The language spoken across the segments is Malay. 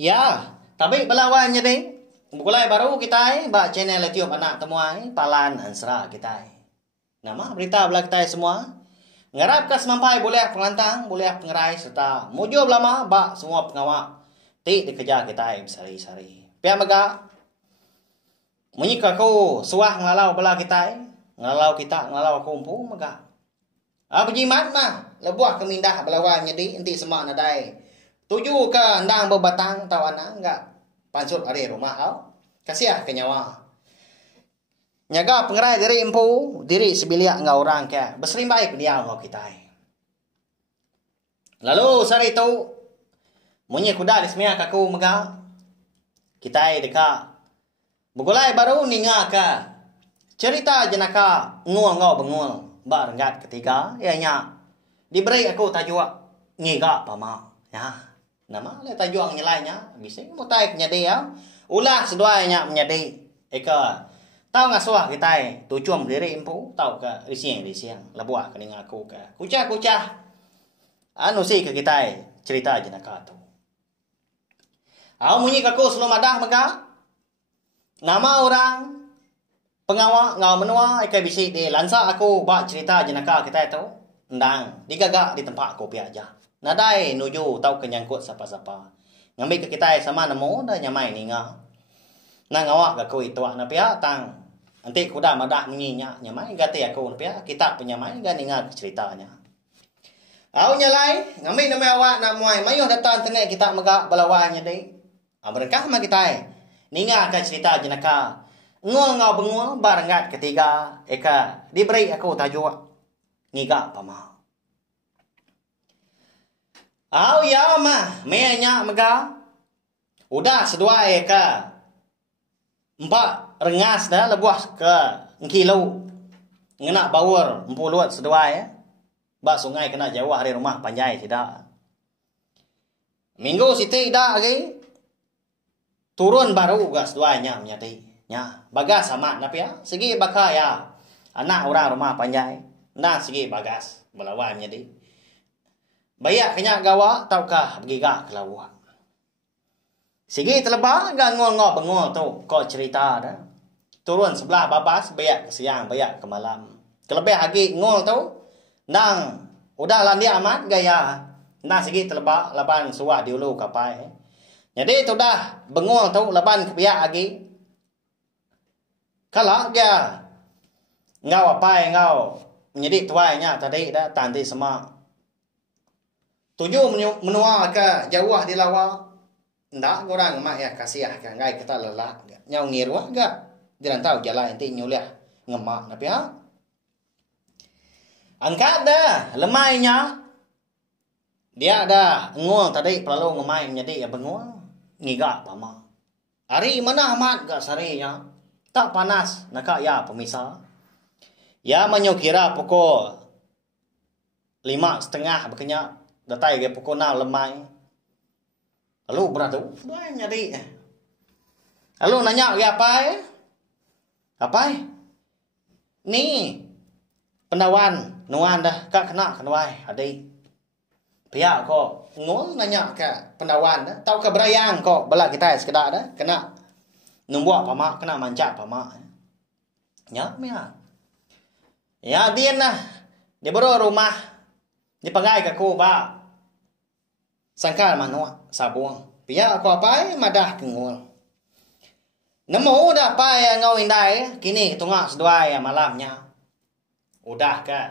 Ya, tapi belawan jadi. Bukulai baru kita ba channel YouTube anak temuai Palan Hansra kita. Nama berita belah kita semua. Ngarap ka semampai boleh penglantang, boleh pengerai serta mujo lama ba semua pengawak. Ti dikejar kita sari-sari. Pia maga menyika ko suah ngalau belah kita. Ngalau kita, ngalau kumpu maga. Apa jimat mah lebuah kemindah belawan jadi inti semak nadai. Tuju ke ndang berbatang tau anak enggak pansut are rumah au kasiah ke nyawa nyaga pengerai diri empu diri sebiliak ngau orang ke berserimbai pendiau ngau kita lalu sari tu munyi kuda dismia kaku mega kita deka bugulai baru ninga ke cerita jenaka nguang ngau bengul ba renggat ketiga ianya diberi aku tajua ngiga pama ya nama le tajuang nyelainya bisa mutai penyadi ya ulah seduanya menyadi eka tahu ngasuah kita tu cum diri empu tahu ke risiang labuah kening aku ke kucah anu si ke kita cerita jenaka tu au munyi kaku selum adah mega nama orang pengawak ngau menua eka bisi di lansa aku ba cerita jenaka kita tu ndang digagak di tempat aku pi aja nadai nuju tau kenyangkut siapa-siapa. Ngambil ke kita sama nemu dah nyamai ni ngah. Nang awak ke kau itu na pia tang. Nanti kuda madah menyinya nyamai gati aku na pia kita penyamai gani ngah ceritanya. Au nyalai ngambil nama awak nak muai mayuh datang tengah kita megak balawannya dei. Berkah ma kita. Ninga ke cerita jenaka. Ngau ngau bengul barengat ketiga eka diberi aku tajuk ngiga pama. Au ya mah menya mega udah sedua eka empat rengas dah lebuah ke kilo ngena bawur empulut sedua ya ba sungai kena jauh hari rumah panjai tidak minggu siti dah lagi turun baru gas duanya menyati nya bagas sama napa ya segi baka ya anak orang rumah panjai nah segi bagas belawan menyati bayak kenya gawa taukah begiga kelawak. Sigi teleba gang ngol bengol tu kau cerita dah. Turun sebelah babas bayak ke siang bayak ke malam. Kelebih lagi ngol tu nang udah landi amat gaya. Nah sigi teleba laban suah diulu kapai. Jadi tu dah bengol tu laban ke bayak lagi. Kalau dia ngau apa ngau menjadi tuainya tadi dah tanti semak. Tujuh menua ke jauh di lawa. Ndak orang mak ya kasiah ke ngai kita lelak. Nyau ngirwa enggak. Jangan tahu jalan inti nyuliah ngemak tapi ha. Angkat dah lemainya. Dia dah ngul tadi perlu ngemai menjadi ya bengul. Ngiga pama. Hari mana amat gak sarinya. Tak panas nak ya pemisah. Ya menyukira pukul 5:30 berkenyak. Datai ke pukul 6 lemai. Lalu beratu, banyak di. Lalu nanya ke apa ya? Apa? Ni pendawan nuan dah kak kena kenwai adik. Pihak kok ngol nanya ke pendawan dah. Tahu ke berayang kok bela kita sekedar dah kena numbuak pamak kena mancak pamak. Ya mia. Ya dia nah. Dia baru rumah dipangai ke ku ba. Sangkal manua sabuang. Pia ko pai madah kengul. Nemu dah pai ngau indai kini tungak sedua ya malamnya. Udah ke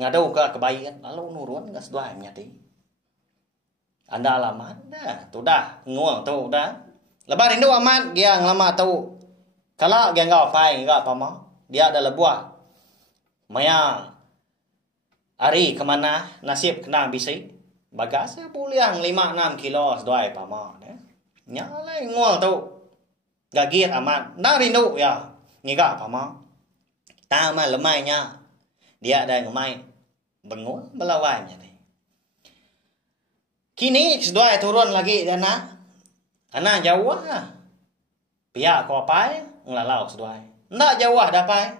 ngadu ke kebayan lalu nurun ke sedua nyati. Anda alamat dah tu dah ngul tu dah. Lebar rindu amat dia ngelama tu. Kalau dia ngau pai enggak pama dia ada lebuah. Maya hari kemana nasib kena bisi. Bagas boleh 5-6 kilo seduai pama nyalai ngol tu gagir amat dah rindu ya ngiga pama tama lemainya dia ada ngemai bengul belawainya ni kini seduai turun lagi dana anak jauh pihak ko pai nglalau seduai ndak jauh dah pai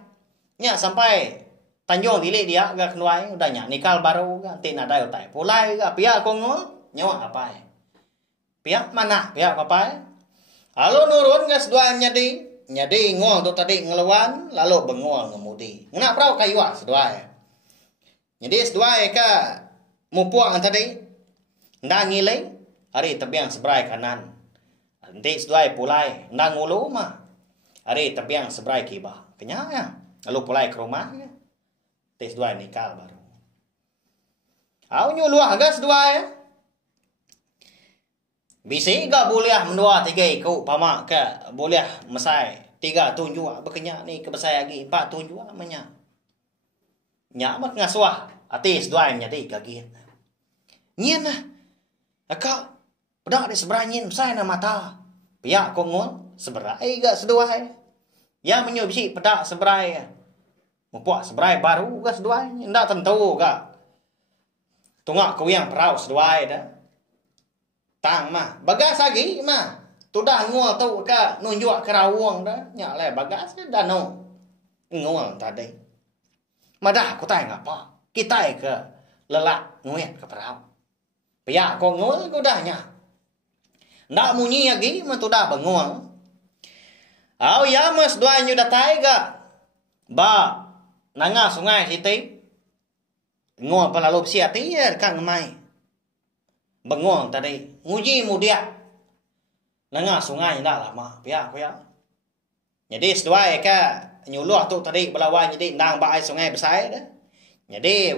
nya sampai Tanjung dili dia ga kenuai udahnya nikal baru ga tina dai utai pulai ga pia ko ngol nyawa apa Pihak mana? Pihak papai. Lalu nurun ke sedua nyadi. Nyadi ngol tu tadi ngelawan. Lalu bengol ngemudi. Ngena prau kayu sedua. Jadi sedua ka mupuang tadi. Nda ngilai. Hari tebiang seberai kanan. Nanti sedua pulai. Nda ngulu mah. Hari tebiang seberai kibah. Kenyang ya. Lalu pulai ke rumah. Nanti sedua nikah baru. Aku nyuluh agak sedua ya. Bisi gak boleh mendua tiga ikut pamak ke boleh mesai tiga tunjuk berkenyak ni ke besar lagi 4 tunjuk namanya. Nyak mak ngasuah atis dua nyadi kaget. Nyen lah. Akak pedak di seberang nyen besar na mata. Piak kongon seberai gak seduai. Ya menyo bisi pedak seberai. Mempuak seberai baru gak seduai. Ndak tentu gak. Tungak kau yang perau seduai dah. Tang mah bagas lagi mah tu dah ngual tu ka nunjuk ke rawang dah nyak le bagas dah no ngual tadi madah aku tai ngapa kita ke lelak nguet ke perau pia ko ngual ko dah nya ndak munyi lagi mah tu dah bengual au ya mas dua nyu dah tai ga ba nanga sungai siti ngual palalup sia tier kang mai bengong tadi nguji mudia nengah sungai ndak lama pihak ya jadi sesuai ka nyuluh tu tadi belawan jadi nang ba ai sungai besar dah jadi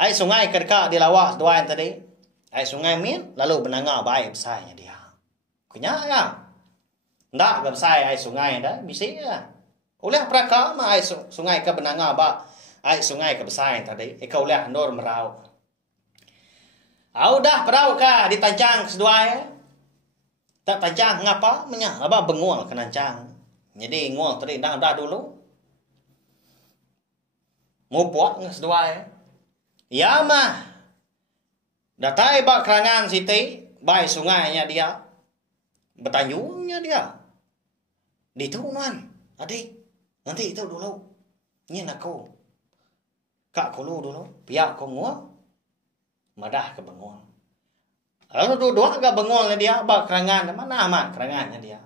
ai sungai kedeka di lawas dua tadi ai sungai min lalu benanga ba ai besarnya dia kunya ya ndak ga besar ai sungai dah bisi ya oleh praka ma ai sungai ka benanga ba ai sungai ka besar tadi ka oleh ndor merau. Dah perau ka ditancang sedua ya. Tak tancang ngapa? Menya apa bengual kenancang. Jadi ngual tadi dah dulu. Ngupuak sedua ya. Ya mah. Datai bak kerangan siti, bai sungainya dia. Bertanyungnya dia. Dituan, adik. Nanti itu dulu. Nyen aku. Kak kulu dulu. Piak ko ngual. Madah ke bengol. Lalu dua agak bengolnya dia, bak kerangan, mana amat kerangannya dia.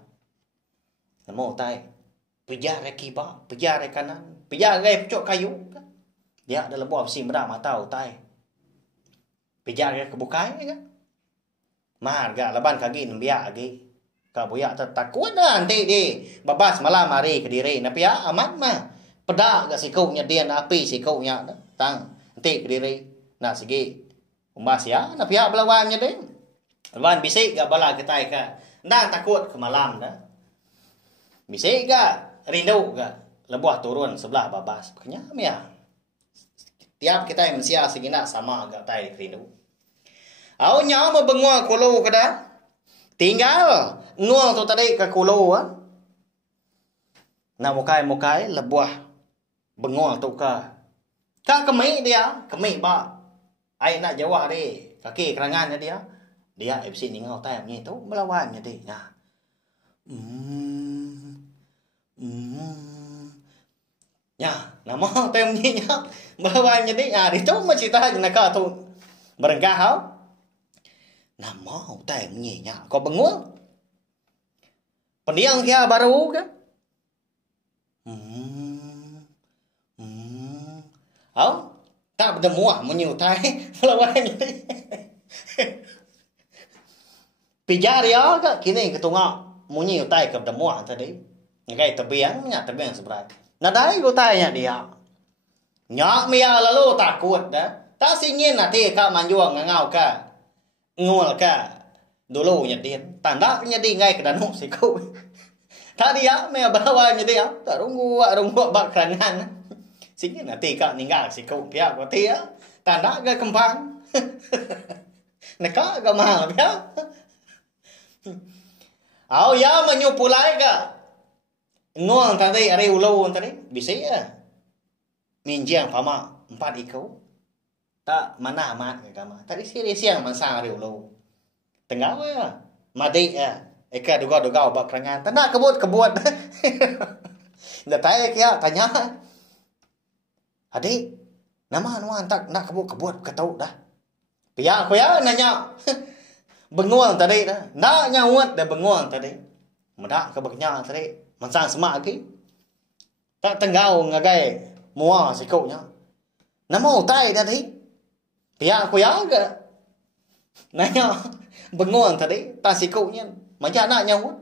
Namo tai, pejar kiba, pejar kanan, pejar gay pucuk kayu. Dia ada lebuh si medah matau tai. Pejar ke bukai kan. Mar gak leban kaki nembiak lagi. Kak buyak takut dah nanti di babas malam hari ke diri. Tapi ya amat mah. Pedak gak sikuknya dia api sikuknya tang nanti ke diri. Nah segi umbas ya, na pihak belawannya deh. Lawan bisik gak bala kita ka. Ndak takut ke malam dah. Bisik gak rindu gak lebuh turun sebelah babas. Kenyam ya. Tiap kita yang mensia segina sama gak tai rindu. Au nya mau bengol kulo kada. Tinggal ngol tu tadi ke kulo ah. Na mukai lebuh bengol tu ka. Ka kemi dia, kemi ba. Ai nak jawah deh, kaki kerangannya dia. Dia FC ningau tai ni tu melawannya deh. Nah. Ya, nama tem ni nya melawannya deh. Ah, itu mah cerita nak tu. Berengkah hau. Nama tem ni nya. Kau bengul. Pendiang kia baru kan? Hau? Tak bertemu menyutai melawan ini. Pijar ya ke kini ketunga menyutai ke bertemu tadi. Ngai tebiang seberat. Nadai gutanya dia. Nyak mia lalu takut dah. Tak singin nanti ka manjuang ngau ka. Ngul ka. Dulu nyedin. Tanda nyedin ngai ke danu siku. Tadi ya mea bawa nyedin. Tak runggu bak kerangan. Singin nanti kak ninggal si kau pihak kau tia tanda gak kembang nak gak mahal pihak au ya menyu pulai gak ngong tadi ada ulo tadi bisa ya minjang pama 4 ikau tak mana amat kama tadi siang masa ada ulo tengah ya mati ya eka duga obak kerangan tanda kebut dah tanya tanya adik, nama tak nak kebut ketau dah. Pihak aku ya nanya. Bengong tadi dah. Nak nyawat dah bengong tadi. Medak ke beknya tadi. Mansang semak lagi. Tak tenggau ngagai mua sikutnya. Namo tai tadi. Pihak aku ya ke. Nanya bengong tadi. Tak sikutnya. Macam nak nyawat.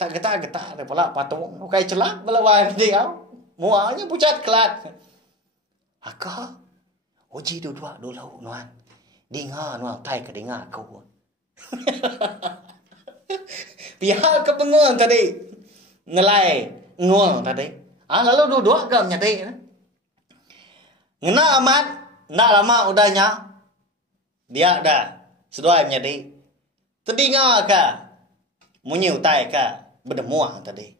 Tak getar-getar dah pula patung. Okai celak belawai dia. Muanya pucat kelat. Aka. Oji dua dulu nuan. Dengar nuan tai ke dengar kau. Pihak ke bengong tadi. Ngelai nguang tadi. Lalu dua ke nyati. Ngena amat. Nak lama udahnya. Dia dah. Sedua nyati. Terdengar ke. Munyi utai ke. Berdemuang tadi.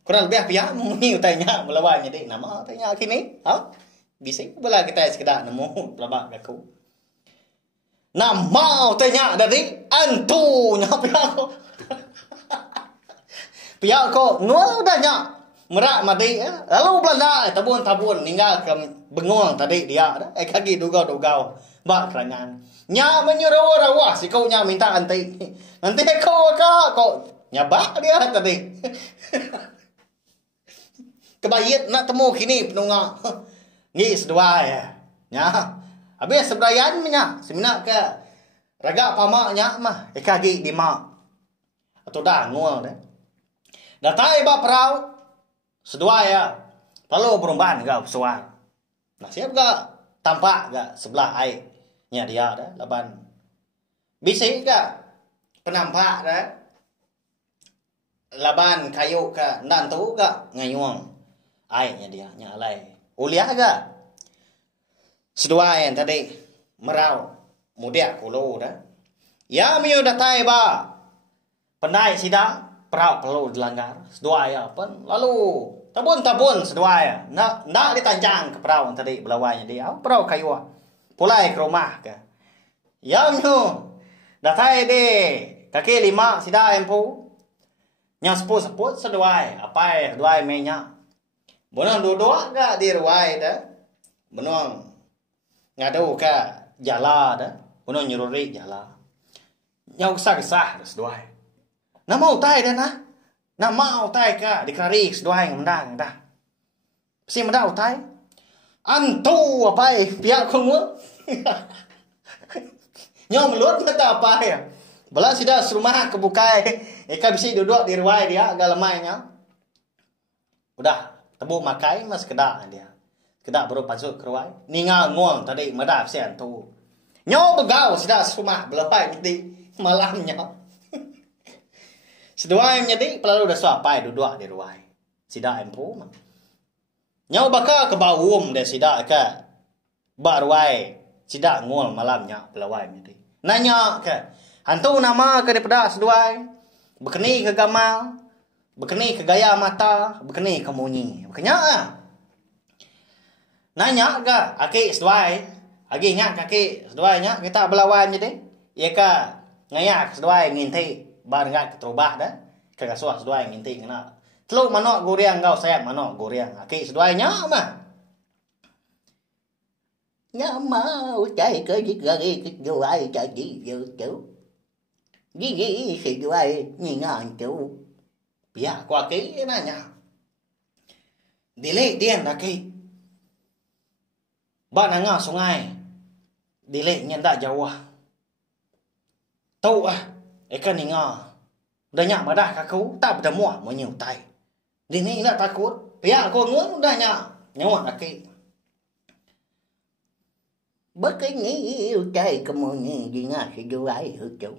Kurang lebih pihak munyi utainya. Melawai nyati. Nama utainya kini. Bising pula kita sekedar nemu pelabak aku. Nama utainya dari antunya pihak aku. Pihak aku. Nual udahnya. Merak mati. Lalu Belanda. Tabun-tabun. Ninggal ke bengong tadi dia. Kaki dugau-dugau. Bak kerangan. Nya menyuruh-rawah. Si kau nya minta anti. Nanti kau nyabak dia tadi. Kebayit nak temu kini penungak. Ni sedua ya. Nya. Habis seberayan nya. Semina ke. Raga pamaknya mah. Kaki di mak. Atau dah ngual deh. Datai ba perau. Sedua ya. Lalu perumbahan ke pesuar. Nah siap ke. Tampak ke sebelah air. Nya dia dah. Laban. Bisik ke. Penampak dah. Laban kayu ke. Nantu ke. Ngayuang. Airnya dia. Nya alai. Uliah ke. Sedua yang tadi. Merau. Mudia kulo dah. Ya miyo datai ba. Pendai sidang. Perau perlu dilanggar. Sedua ya pun. Lalu. Tabun-tabun sedua ya. Nak ditanjang ke perau tadi. Belawainya dia. Perau kayu. Pulai ke rumah ke. Ya miyo. Datai de. Kaki 5 sida empu. Nya seput-seput sedua ya. Apa ya. Sedua ya menya. Benong dua-dua ke di ruai dah. Benong ngadu ke jala dah. Benong nyururi jala. Nya kesah-kesah dah sedua. Nak mau tai dah nah. Nak mau tai ke dikrari sedua yang mendang dah. Si mendang tai. Antu apa pihak kamu. Nya melut mata apa ya. Bala sida serumah kebukai. Eka bisi duduk di ruai dia agak lemahnya. Udah. Tebu makai mas kedak dia. Kedak baru pasuk keruai. Ningal nguang tadi medap sian tu. Nyo begau sudah rumah belepai jadi malamnya. Sedua yang jadi pelalu dah suapai duduk di ruai. Sida empu. Nyo bakal ke bawum dia sida ke. Bak ruai. Sida nguang malamnya pelawai jadi. Nanya ke. Hantu nama ke daripada sedua. Berkeni ke gamal. Berkeni ke gaya mata, berkeni ke munyi. Berkenya nanya ke aki seduai. Agi nyak kaki seduainya kita belawan jadi. Ia ke ngayak seduai nginti bar ngat ketrubah dah. Ke kasuah seduai nginti kena. Teluk manok guriang kau sayap manok guriang. Aki seduainya mah. Nya mau cai ke gari ke juai jadi tu. Gigi seduai nyingan tu. Ya, qua cái nanya. Delay điên là cái. Bạn đã ngờ xuống ai. Delay nhân đại giàu à. Tâu à. Ê cần ngờ. Đã nhạc mà đại khá khấu. Ta bởi mua mà nhiều tay. Delay là ta cốt. Ya, cô ngưỡng đã nhạc. Nhưng mà là cái. Bất cái nghĩ yêu chạy có một người gì ngà sẽ vô ai hữu chủ.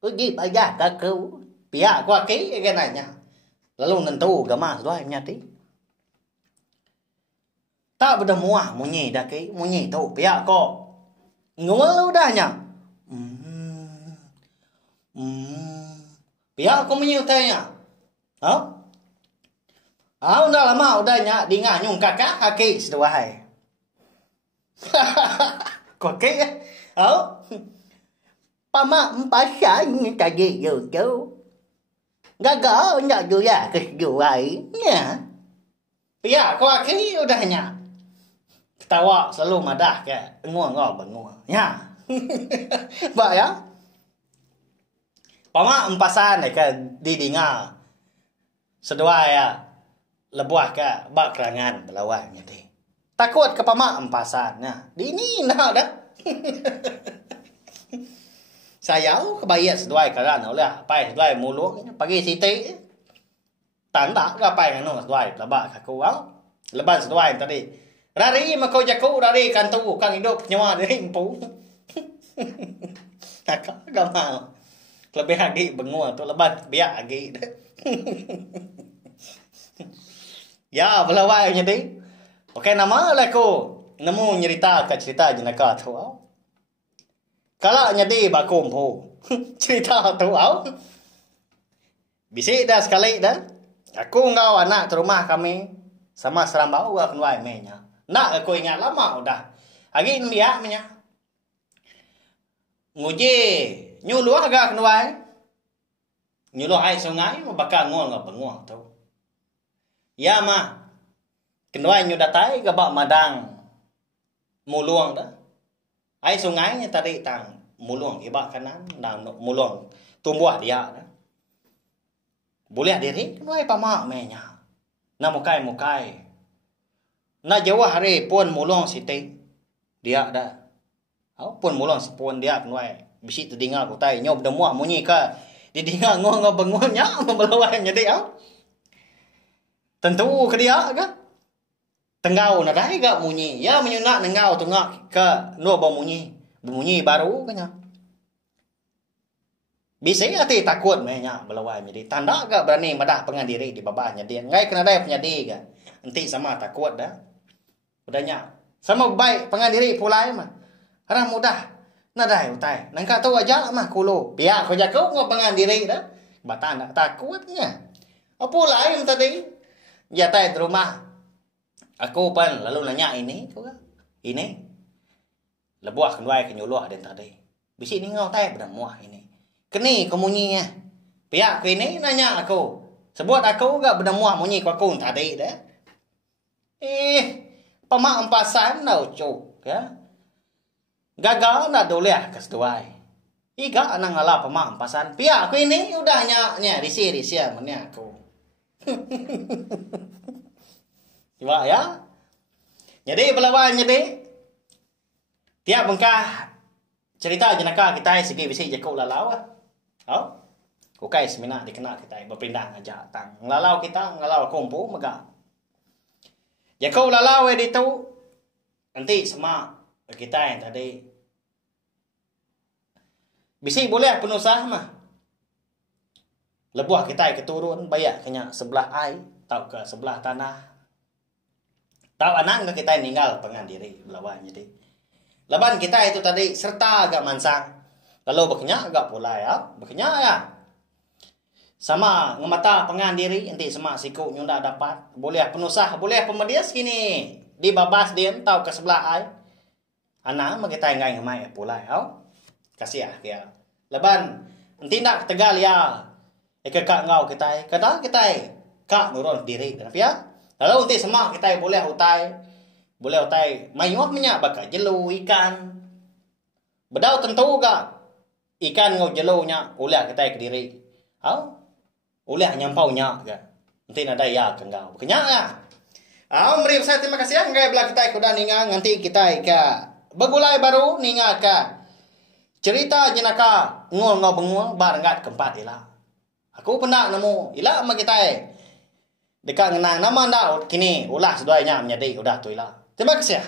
Có gì bà già ca cứu. Pihak gua cái nanya. Lalu nentu gama dua em nyati. Tak berdemua munyi dah ke munyi tu pihak ko. Ngul dah nya. Pihak ko munyi tanya. Udah lama udah nya dengar nyung kakak kaki sedua hai. Ko ke Pama mpasanya tadi YouTube. Gagal nak jual ke jual. Ya. Ya, kau akhirnya udahnya. Ketawa selalu madah ke nguang ngau benguang. Ya. Ba ya. Pama empasan ke di dinga. Sedua ya lebuah ke bak kerangan belawan nyati. Takut ke pama empasan. Nah, di ini nak dah. Saya kebayar sedua keran oleh pai sedua mulu pagi siti. Tanda ke pai nganu sedua lebak aku au. Leban sedua tadi. Rari mako jaku rari kantu kang hidup nyawa dari empu. Kakak gamal. Lebih lagi benguang tu lebat biak lagi. Ya, belawai jadi. Okey, nama lah ko. Nemu nyerita ke cerita jenaka tu. Kalau nyadi bakum pu. Cerita tu au. Bisik dah sekali dah. Aku ngau anak tu rumah kami sama serambau aku nuai menya. Nak aku ingat lama udah. Agi dia menya. Nguji nyuluh agak nuai. Nyuluh ai sungai bakal ngol ngap benguang tu. Ya mah. Kenuai nyu datai ke bak madang muluang dah. Ai sungai nya tadi tang muluang ibak kanan dan muluang tumbuh dia dah. Boleh diri kenuai pamak menya. Na mukai. Na jawah hari pun muluang siti. Dia dah. Au pun muluang sepun dia kenuai. Bisi terdinga ku tai nyob demuah munyi ka. Didinga ngong bengunya membelawai jadi au. Tentu ke dia ke? Tenggau na dai ga munyi. Ya menyunak nengau tengak ke no ba munyi. Bunyi baru kanya. Bisa hati takut menya belawai jadi. Tanda ke berani madah pengandiri di babahnya dia. Ngai kena dai penyadi ke. Enti sama takut dah. Udahnya. Sama baik pengandiri pulai mah. Harah mudah. Nadai utai. Nangka tahu aja mah kulo. Biar kau jago ngau pengandiri dah. Batan tak takutnya. Apa lain tadi? Ya tai di rumah. Aku pun lalu nanya ini tu kan. Ini. Lebuah kenuai kenyuluh dan tadi. Bisi ni ngau tai pada muah ini. Keni kemunyinya. Pihak ke ini nanya aku. Sebut aku gak benda muah munyi ku aku tadi dah. Pamak empasan nau cuk ya. Gagal nak doleh ke seduai. Iga anang ngala pamak empasan. Pihak ku ini udah nya risi menya aku. Coba ya. Jadi belawan jadi tiap bengkah cerita jenaka kita segi bisi jakau lalau ah. Oh. Kukai semina dikena kita berpindah aja tang. Ngalalau kita ngalau kompo mega. Jakau lalau di tu nanti sama kita yang tadi bisi boleh penusah mah. Lebuah kita keturun bayar kena sebelah ai tau ke sebelah tanah. Tau anak ke kita tinggal pengandiri belawan jadi. Leban kita itu tadi serta agak mansang. Kalau berkenyak agak pula ya. Berkenyak ya. Sama ngemata pengandiri nanti sama siku nyunda dapat. Boleh penusah, boleh pemedias gini. Di babas dia tau ke sebelah ai. Anak kita ngai ngemai pula ya. Kasih ya. Leban nanti nak tegal ya. Kak ngau kita. Kata kita kak nurun diri kenapa ya? Lalu nanti sama kita boleh utai. Boleh utai. Mayuak minyak bakal jelu ikan. Bedau tentu gak. Ikan ngau jelunya. Ulah kita ke diri. Ulah nyampaunya gak. Nanti nada ya ke ngau. Kenyak ya. Meri saya terima kasih ya. Ngai belah kita kuda ninga. Nanti kita begulai baru ninga ka. Cerita jenaka. Ngul ngau benguang. Barengat keempat ilah. Aku pernah nemu. Ilah sama kita dekat ngenang nama ndak kini ulah seduanya menjadi udah tu ilah. Terima kasih.